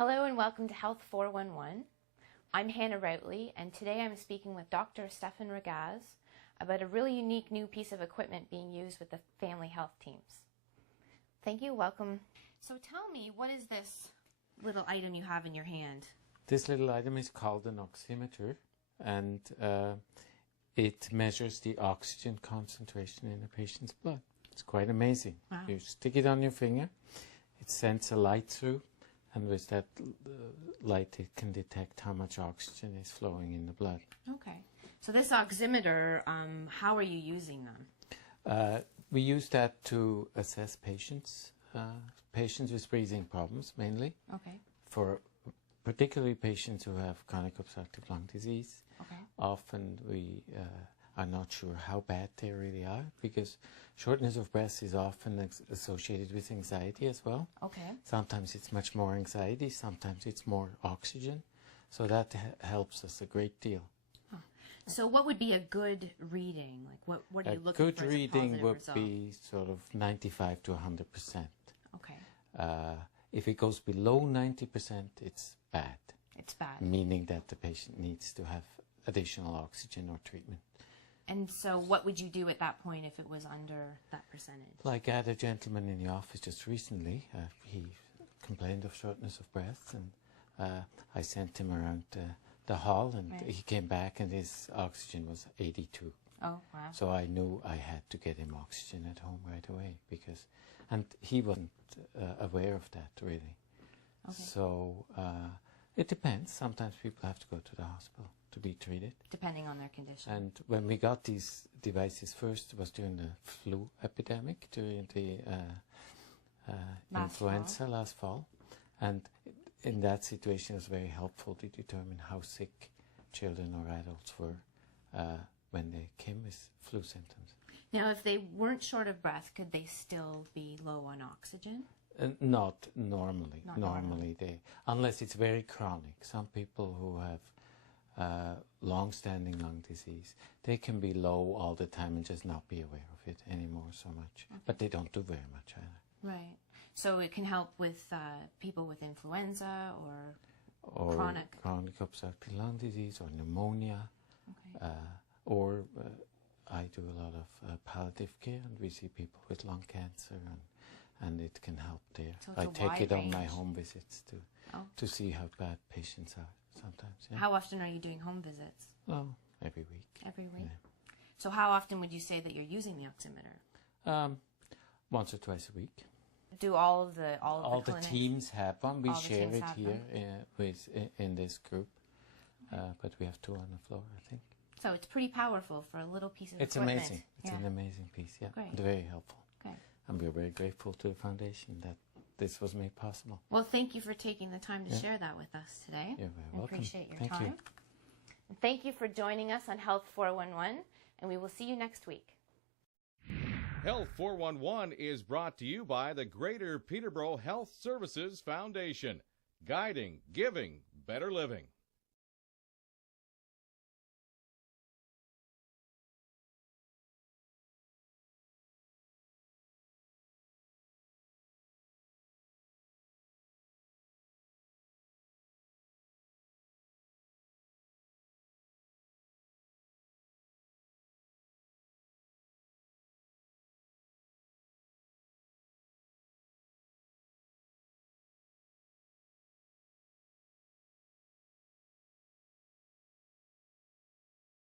Hello and welcome to Health 411. I'm Hannah Routley, and today I'm speaking with Dr. Stefan Ragaz about a really unique new piece of equipment being used with the family health teams. Thank you, welcome. So tell me, what is this little item you have in your hand? This little item is called an oximeter, and it measures the oxygen concentration in a patient's blood. It's quite amazing. Wow. You stick it on your finger, it sends a light through, and with that light it can detect how much oxygen is flowing in the blood. Okay. So this oximeter, how are you using them? We use that to assess patients, patients with breathing problems mainly. Okay. For particularly patients who have chronic obstructive lung disease. Okay. Often we are not sure how bad they really are, because shortness of breath is often associated with anxiety as well. Okay. Sometimes it's much more anxiety, sometimes it's more oxygen. So that helps us a great deal. Huh. So what would be a good reading? Like what are you looking for? A good reading would result? be sort of 95 to 100%. Okay. If it goes below 90%, it's bad. It's bad. Meaning that the patient needs to have additional oxygen or treatment. And so what would you do at that point if it was under that percentage? Like I had a gentleman in the office just recently. He complained of shortness of breath, and I sent him around the hall, and right. he came back and his oxygen was 82. Oh, wow. So I knew I had to get him oxygen at home right away, and he wasn't aware of that really. Okay. So it depends. Sometimes people have to go to the hospital to be treated. Depending on their condition. And when we got these devices first, it was during the flu epidemic, during the influenza last fall. And in that situation, it was very helpful to determine how sick children or adults were when they came with flu symptoms. Now, if they weren't short of breath, could they still be low on oxygen? Not normally. Not normally they, unless it's very chronic. Some people who have long-standing lung disease, they can be low all the time and just not be aware of it anymore so much. Okay. But they don't do very much either. Right. So it can help with people with influenza or chronic obstructive lung disease or pneumonia. Okay. Or I do a lot of palliative care, and we see people with lung cancer, and it can help there. So I take it range. on my home visits to see how bad patients are sometimes. Yeah. How often are you doing home visits? Oh, every week. Every week? Yeah. So how often would you say that you're using the oximeter? Once or twice a week. Do all the teams have one. We all share it here in this group, but we have two on the floor, I think. So it's pretty powerful for a little piece of it's equipment. Amazing. It's an amazing piece, yeah. Great. And very helpful. Okay. And we're very grateful to the foundation that this was made possible. Well, thank you for taking the time to share that with us today. You're very welcome. I appreciate your Thank time. you. And thank you for joining us on Health 411, and we will see you next week. Health 411 is brought to you by the Greater Peterborough Health Services Foundation, guiding, giving, better living.